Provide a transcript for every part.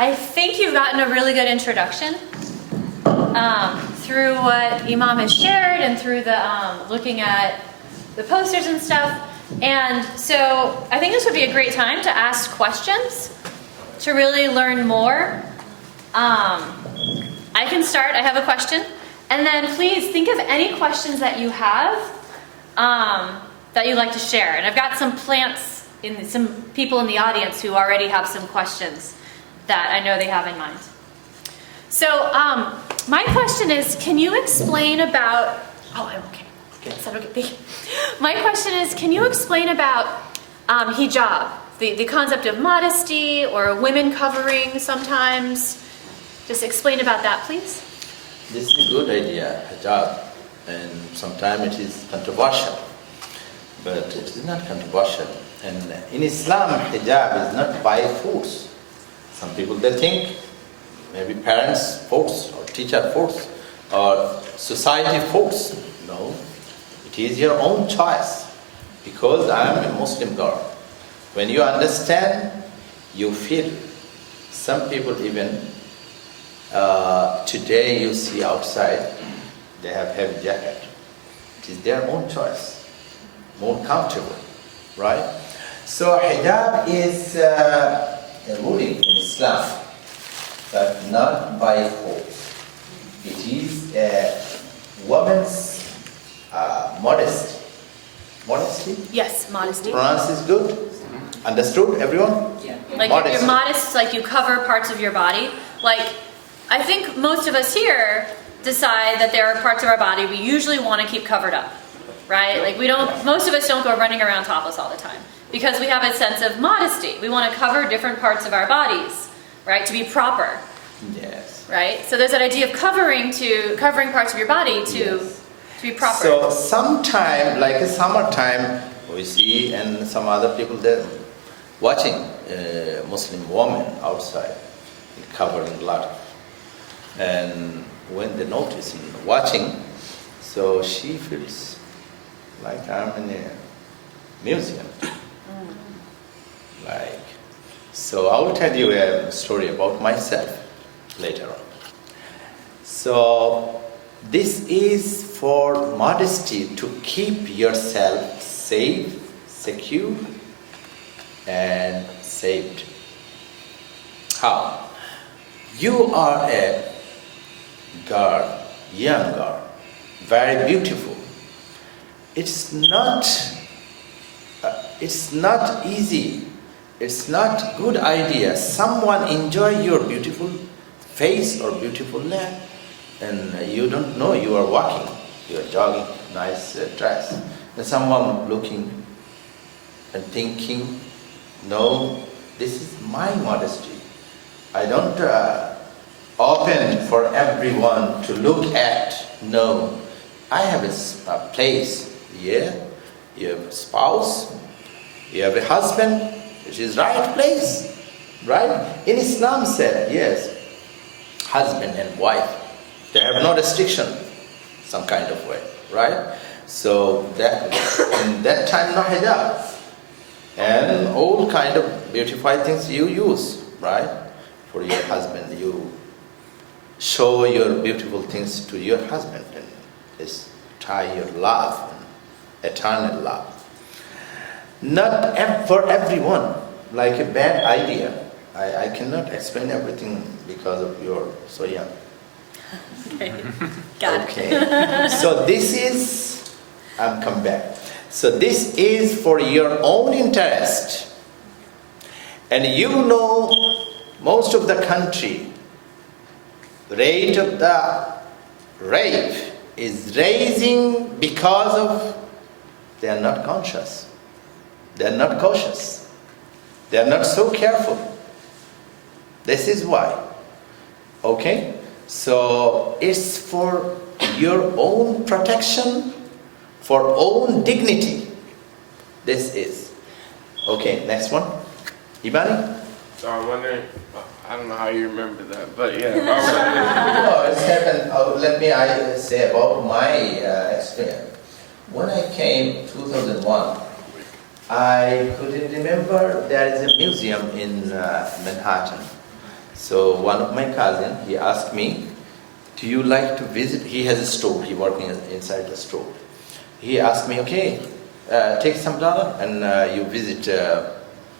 I think you've gotten a really good introduction through what Imam has shared and through the looking at the posters and stuff. And so I think this would be a great time to ask questions, to really learn more. I can start. I have a question. And then please think of any questions that you have that you'd like to share. And I've got some people in the audience who already have some questions that I know they have in mind. So my question is, can you explain about, I'm okay. Okay. My question is, can you explain about hijab, the concept of modesty or women covering sometimes? Just explain about that, please. This is a good idea, hijab, and sometimes it is controversial, but it is not controversial. And in Islam, hijab is not by force. Some people, they think maybe parents force or teacher force or society force. No, it is your own choice, because I am a Muslim girl. When you understand, you feel. Some people even today you see outside, they have heavy jacket. It is their own choice, more comfortable, right? So hijab is a ruling in Islam, but not by force. It is a woman's modesty. Modesty? Yes, modesty. Pronounce is good? Understood, everyone? Yeah. Like modesty. You're modest, like you cover parts of your body. Like, I think most of us here decide that there are parts of our body we usually want to keep covered up, right? Like most of us don't go running around topless all the time because we have a sense of modesty. We want to cover different parts of our bodies, right, to be proper. Yes. Right? So there's that idea of covering parts of your body to be proper. So sometime, like a summertime, we see, and some other people there watching a Muslim woman outside, covering a lot. And when they notice and watching, so she feels like I'm in a museum. So I will tell you a story about myself later on. So this is for modesty, to keep yourself safe, secure, and saved. How? You are a girl, young girl, very beautiful. It's not easy. It's not good idea. Someone enjoy your beautiful face or beautiful leg, and you don't know you are walking, you are jogging, nice dress, and someone looking and thinking, no, this is my modesty. I don't open for everyone to look at. No, I have a place. Yeah, you have a spouse, you have a husband. It is right place, right? In Islam said, yes, husband and wife, they have no restriction, some kind of way, right? So that in that time, no hijab, and all kind of beautified things you use, right? For your husband, you show your beautiful things to your husband, and this tie your love, eternal love. Not for everyone, like a bad idea. I cannot explain everything because of you're so young. Okay, got it. So this is, come back. So this is for your own interest. And you know, most of the country, the rate of the rape is raising because of they are not conscious. They are not cautious. They are not so careful. This is why. Okay? So it's for your own protection, for own dignity. This is. Okay, next one. Ibani? So I'm wondering, I don't know how you remember that, but yeah. No, it's happened. Let me say about my experience. When I came 2001, I couldn't remember there is a museum in Manhattan. So one of my cousin, he asked me, do you like to visit? He has a store, he working inside the store. He asked me, okay, take some dollar and you visit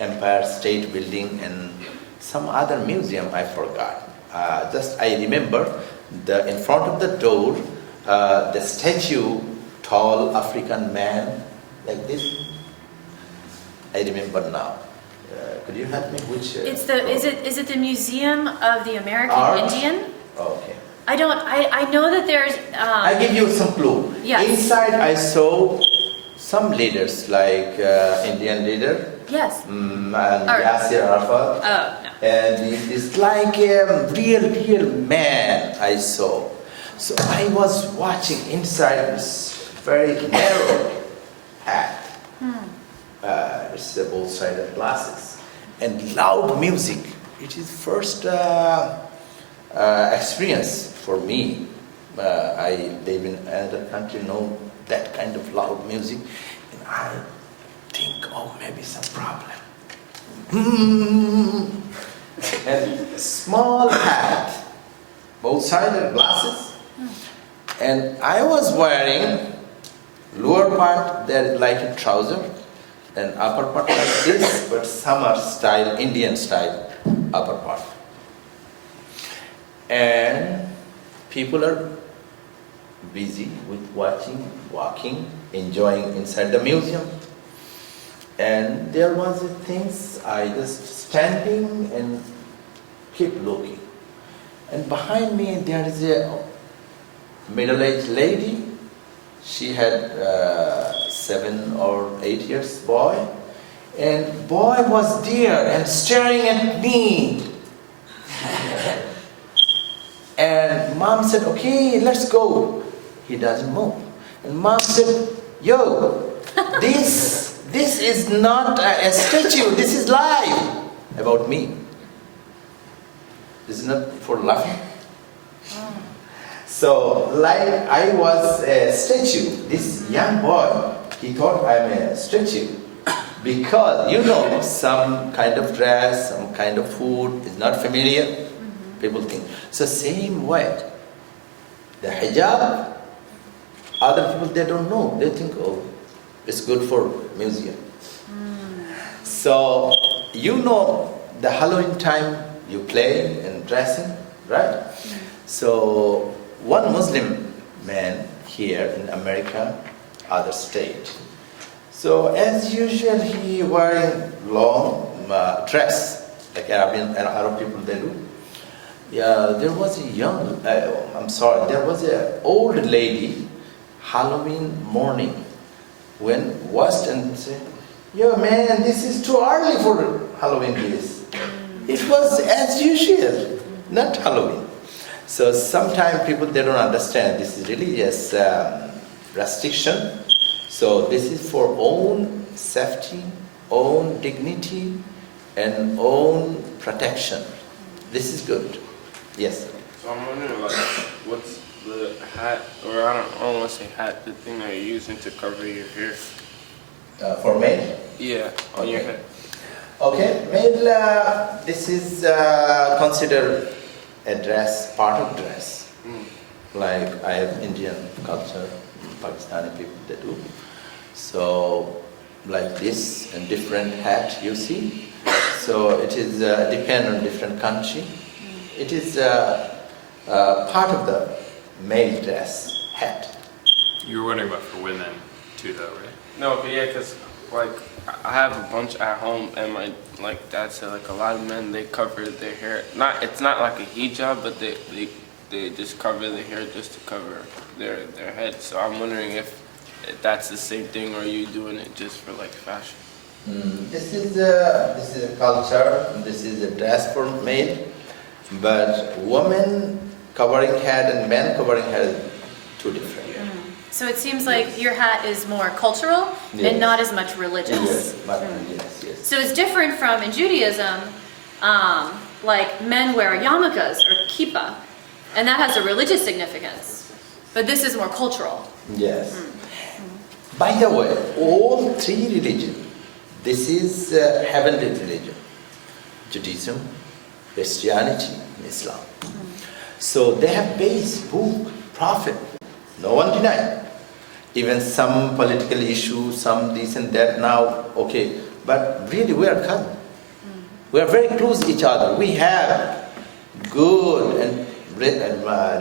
Empire State Building and some other museum, I forgot. I remember in front of the door, the statue, tall African man, like this. I remember now. Could you help me? Which? Is it the Museum of the American Art? Indian? Okay. I know that there's. I give you some clue. Yes. Inside, I saw some leaders like Indian leader. Yes. And Art. Yasser Arafat. Oh no. And it's like a real man I saw. So I was watching inside this very narrow hat. It's both-sided glasses and loud music. It is first experience for me. I live in another country, know that kind of loud music, and I think, oh, maybe some problem. And small hat, both-sided glasses, and I was wearing lower part there like a trouser, and upper part like this, but summer style, Indian style upper part. And people are busy with watching, walking, enjoying inside the museum. And there was things I just standing and keep looking. And behind me there is a middle-aged lady. She had 7 or 8 years boy, and boy was there and staring at me. And mom said, okay, let's go. He doesn't move. And mom said, yo, this is not a statue, this is live about me. This is not for laughing. So, like I was a statue, this young boy, he thought I'm a statue. Because, you know, some kind of dress, some kind of food is not familiar. People think. So same way, the hijab, other people, they don't know. They think, oh, it's good for museum. So, you know, the Halloween time, you play and dressing, right? So, one Muslim man here in America, other state. So, as usual, he wearing long dress, like Arab people, they do. Yeah, there was a there was an old lady, Halloween morning, when washed and said, yo man, this is too early for Halloween days. It was as usual, not Halloween. So sometimes people, they don't understand this is religious restriction. So this is for own safety, own dignity, and own protection. This is good. Yes. So I'm wondering, like, what's the hat, or I don't want to say hat, the thing that you're using to cover your hair? For men? Yeah, on your head. Okay, male, this is considered a dress, part of dress. Like I have Indian culture, Pakistani people, they do. So, like this, and different hat you see. So it is depend on different country. It is part of the male dress, hat. You were wondering about for women too, though, right? No, but yeah, because, like, I have a bunch at home, and my, like, dad said, like, a lot of men, they cover their hair. It's not like a hijab, but they just cover their hair just to cover their head. So I'm wondering if that's the same thing, or are you doing it just for, like, fashion? This is a culture, this is a dress for male. But women covering head and men covering head, two different. So it seems like your hat is more cultural Yes. and not as much religious. Yes, but yes. So it's different from in Judaism, like men wear yarmulkes or kippah, and that has a religious significance. But this is more cultural. Yes. By the way, all three religions, this is heavenly religion. Judaism, Christianity, and Islam. So they have base, book, prophet. No one denied. Even some political issues, some this and that now, okay. But really we are cousins. We are very close to each other. We have good and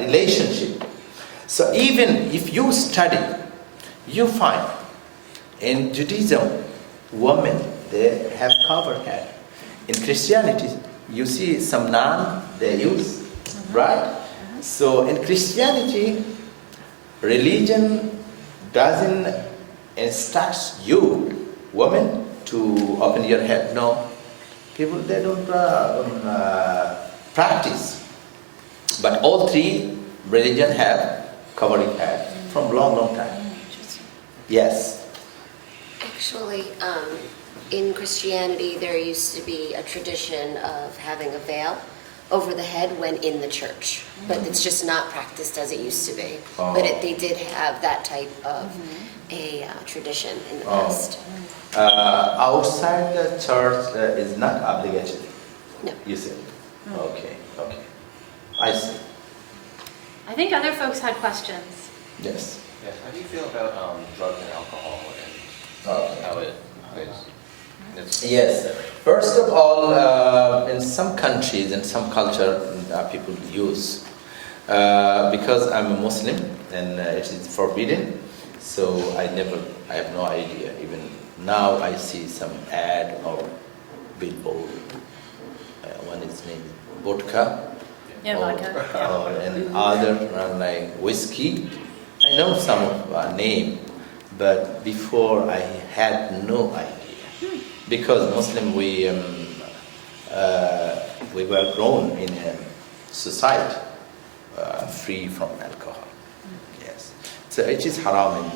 relationship. So even if you study, you find in Judaism, women, they have covered head. In Christianity, you see some nun, they use, right? So in Christianity, religion doesn't instruct you, women, to open your head. No. People, they don't practice. But all three religions have covering head from long time. Yes. Actually, in Christianity, there used to be a tradition of having a veil over the head when in the church, but it's just not practiced as it used to be. Oh. But they did have that type of a tradition in the past. Outside the church is not obligatory. No. You say? Okay. I see. I think other folks had questions. Yes. Yes. How do you feel about drugs and alcohol and Okay. how it is? Yes. First of all, in some countries, in some culture, people use. Because I'm a Muslim and it is forbidden, so I have no idea. Even now I see some ad or billboard. One is named vodka. Yeah, vodka. Or and other like whiskey. I know some of name, but before I had no idea. Because Muslim we were grown in a society free from alcohol. Yes, so it is haram in